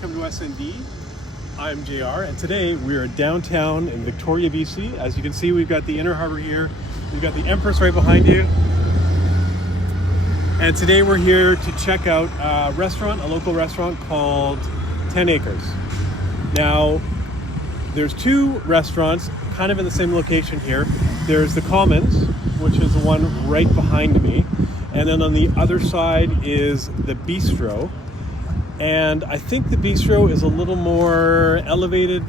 welcome to SND. I'm JR, and today we are downtown in Victoria, BC. As you can see, we've got the Inner Harbor here. We've got the Empress right behind you. And today we're here to check out a restaurant, a local restaurant called 10 Acres. Now, there's two restaurants kind of in the same location here. There's the Commons, which is the one right behind me. And then on the other side is the Bistro. And I think the Bistro is a little more elevated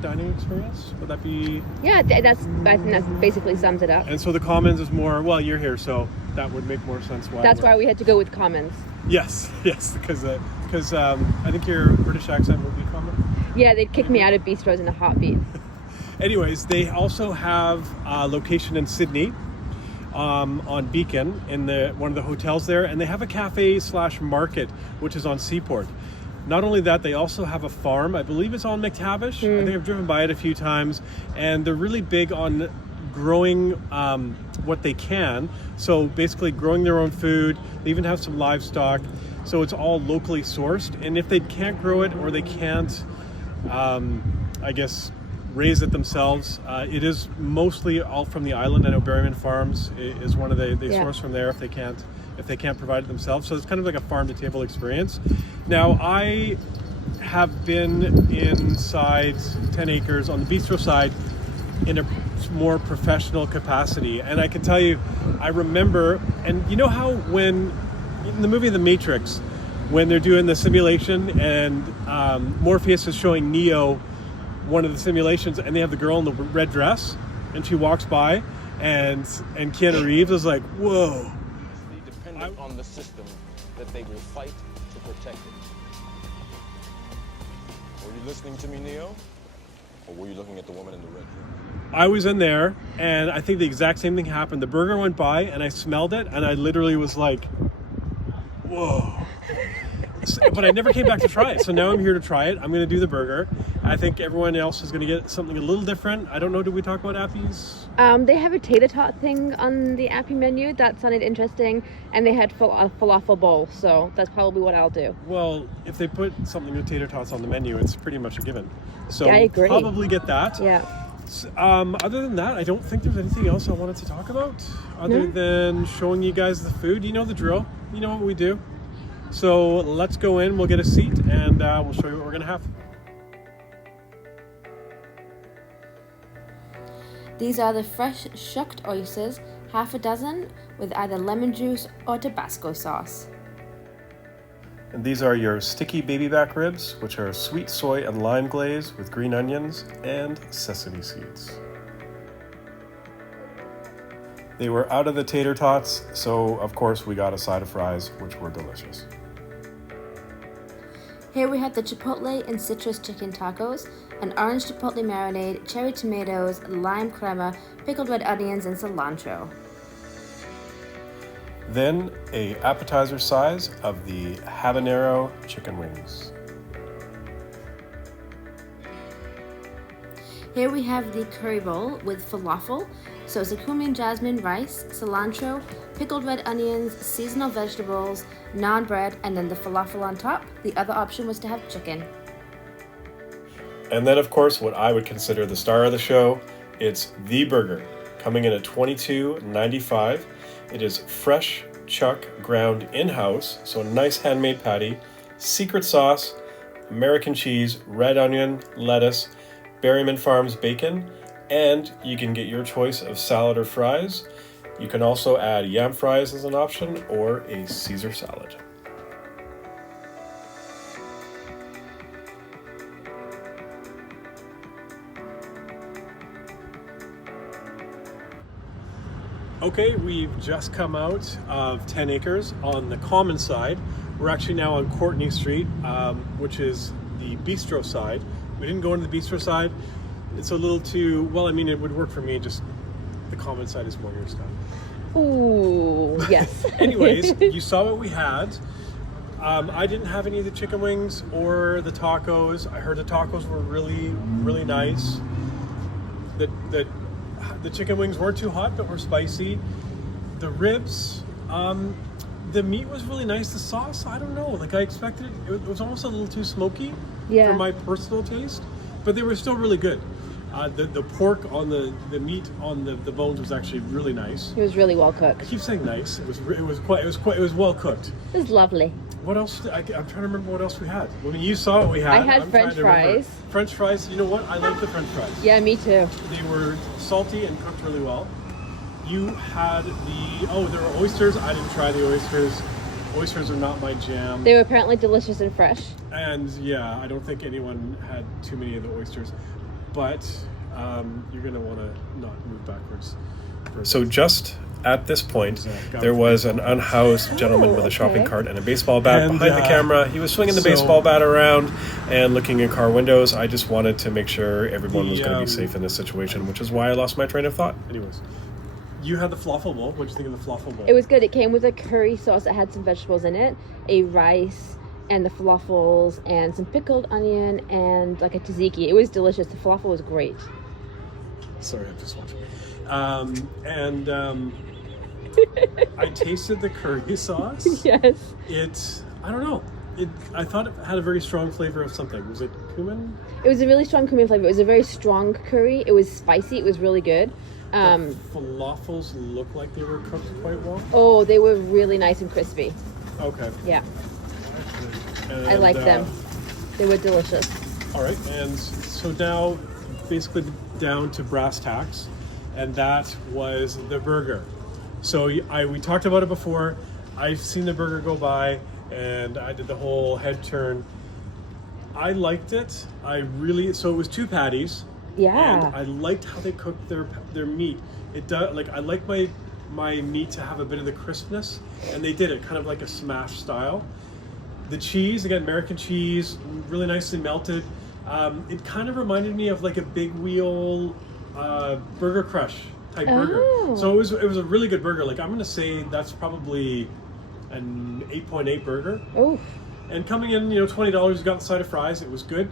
dining experience. Would that be? Yeah, I think that basically sums it up. And so the Commons is more, well, you're here, so that would make more sense. That's why we had to go with Commons. Yes, because I think your British accent would be common. Yeah, they'd kick me out of bistros in a heartbeat. Anyways, they also have a location in Sydney. On Beacon in one of the hotels there, and they have a cafe/market which is on Seaport. Not only that, they also have a farm. I believe it's on McTavish. I think I've driven by it a few times, and they're really big on growing what they can. So basically growing their own food. They even have some livestock, so it's all locally sourced. And if they can't grow it or they can't, I guess, raise it themselves. It is mostly all from the island. I know Berryman Farms is one of they source from there if they can't provide it themselves. So it's kind of like a farm to table experience. Now I have been inside 10 Acres on the Bistro side in a more professional capacity, and I can tell you, I remember, and you know how when in the movie The Matrix, when they're doing the simulation and Morpheus is showing Neo one of the simulations, and they have the girl in the red dress, and she walks by, and Keanu Reeves is like, whoa. Dependent on the system that they will fight to protect it. Were you listening to me, Neo? Or were you looking at the woman in the red dress? I was in there, and I think the exact same thing happened. The burger went by, and I smelled it, and I literally was like, whoa. But I never came back to try it. So now I'm here to try it. I'm going to do the burger. I think everyone else is going to get something a little different. I don't know. Did we talk about Appies? They have a tater tot thing on the Appy menu. That sounded interesting. And they had a falafel bowl. So that's probably what I'll do. Well, if they put something with tater tots on the menu, it's pretty much a given. So I agree. We'll probably get that. Yeah. Other than that, I don't think there's anything else I wanted to talk about other than showing you guys the food. You know the drill. You know what we do. So let's go in, we'll get a seat, and we'll show you what we're going to have. These are the fresh shucked oysters, half a dozen, with either lemon juice or Tabasco sauce. And these are your sticky baby back ribs, which are sweet soy and lime glaze with green onions and sesame seeds. They were out of the tater tots, so of course we got a side of fries, which were delicious. Here we have the chipotle and citrus chicken tacos, an orange chipotle marinade, cherry tomatoes, lime crema, pickled red onions, and cilantro. Then a appetizer size of the habanero chicken wings. Here we have the curry bowl with falafel, so zucchini and jasmine rice, cilantro, pickled red onions, seasonal vegetables, naan bread, and then the falafel on top. The other option was to have chicken. And then, of course, what I would consider the star of the show, it's the burger, coming in at $22.95. It is fresh chuck ground in-house, so a nice handmade patty, secret sauce, American cheese, red onion, lettuce, Berryman Farms bacon, and you can get your choice of salad or fries. You can also add yam fries as an option or a Caesar salad. Okay, we've just come out of 10 Acres on the Common side. We're actually now on Courtney Street, which is the Bistro side. We didn't go into the Bistro side. It's a little too, well, I mean, it would work for me, just the Common side is more your stuff. Ooh, yes. Anyways, you saw what we had. I didn't have any of the chicken wings or the tacos. I heard the tacos were really, really nice. The chicken wings weren't too hot, but were spicy. The ribs, The meat was really nice. The sauce, I don't know. Like I expected it was almost a little too smoky Yeah. for my personal taste, but they were still really good. The pork on the meat on the bones was actually really nice. It was really well I cooked. keep saying nice. It was well cooked. It was lovely. What else? I'm trying to remember what else we had. When you saw what we had, I had I'm French trying to remember. fries. French fries. You know what? I like the French fries. Yeah, me too. They were salty and cooked really well. You had there were oysters. I didn't try the oysters. Oysters are not my jam. They were apparently delicious and fresh. And yeah, I don't think anyone had too many of the oysters. But you're going to want to not move backwards. So just at this point, there was an unhoused gentleman with a shopping okay. cart and a baseball bat And, behind the camera. He was swinging the baseball bat around and looking in car windows. I just wanted to make sure everyone was going to be safe in this situation, which is why I lost my train of thought. Anyways, you had the falafel bowl. What did you think of the falafel bowl? It was good. It came with a curry sauce that had some vegetables in it, a rice, and the falafels, and some pickled onion, and like a tzatziki. It was delicious. The falafel was great. Sorry, I'm just watching. I tasted the curry sauce. Yes. I don't know. I thought it had a very strong flavor of something. Was it cumin? It was a really strong cumin flavor. It was a very strong curry. It was spicy. It was really good. The falafels looked like they were cooked quite well. Oh, they were really nice and crispy. Okay. Yeah, And, I liked them. They were delicious. All right, and so now basically down to brass tacks, and that was the burger. So we talked about it before. I've seen the burger go by, and I did the whole head turn. I liked it. So it was 2 patties. Yeah. And I liked how they cooked their meat. It does I like my meat to have a bit of the crispness, and they did it kind of like a smash style. The cheese, again, American cheese, really nicely melted. It kind of reminded me of like a Big Wheel Burger Crush type burger. So it was a really good burger. Like I'm gonna say that's probably an 8.8 burger. Oh. And coming in, $20, you got the side of fries. It was good.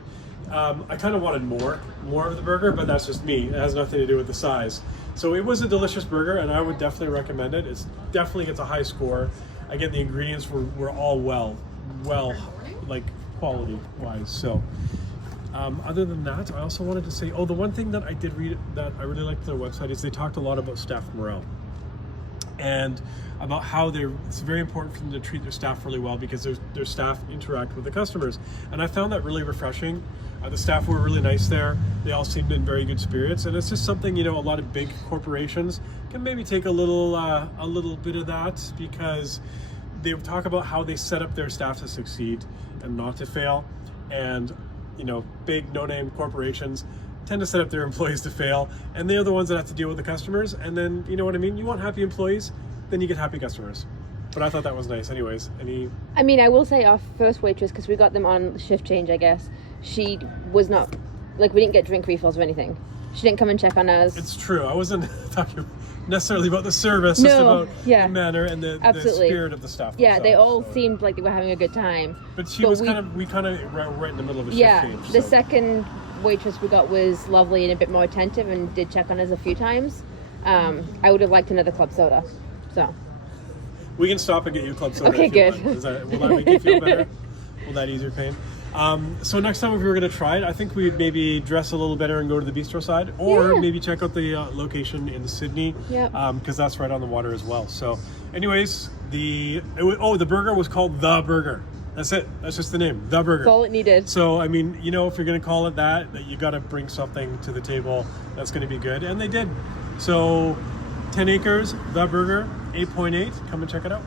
I kind of wanted more of the burger, but that's just me. It has nothing to do with the size. So it was a delicious burger, and I would definitely recommend it. It's definitely gets a high score. Again, the ingredients were all well, like quality wise. So other than that, I also wanted to say, the one thing that I did read that I really liked on their website is they talked a lot about staff morale. And about how it's very important for them to treat their staff really well because their staff interact with the customers. And I found that really refreshing. The staff were really nice there. They all seemed in very good spirits. And it's just something, a lot of big corporations can maybe take a little bit of that because they talk about how they set up their staff to succeed and not to fail. And, big no-name corporations tend to set up their employees to fail, and they're the ones that have to deal with the customers. And then, you know what I mean? You want happy employees, then you get happy customers. But I thought that was nice. Anyways, I will say our first waitress, because we got them on shift change, I guess, she was not, we didn't get drink refills or anything. She didn't come and check on us. It's true. I wasn't talking necessarily about the service, just about the manner and the spirit of the staff. Yeah, they all seemed like they were having a good time. But we kind of right in the middle of a shift change. The second waitress we got was lovely and a bit more attentive and did check on us a few times. I would have liked another club soda. So we can stop and get you a club soda. Okay, good. Will that make you feel better? Will that ease your pain? So next time if we were going to try it, I think we'd maybe dress a little better and go to the bistro side, or maybe check out the location in Sydney, because that's right on the water as well. So anyways, the burger was called The Burger. That's it. That's just the name, The Burger. That's all it needed. So, if you're going to call it that you got to bring something to the table that's going to be good. And they did. So, 10 Acres, The Burger, 8.8. Come and check it out.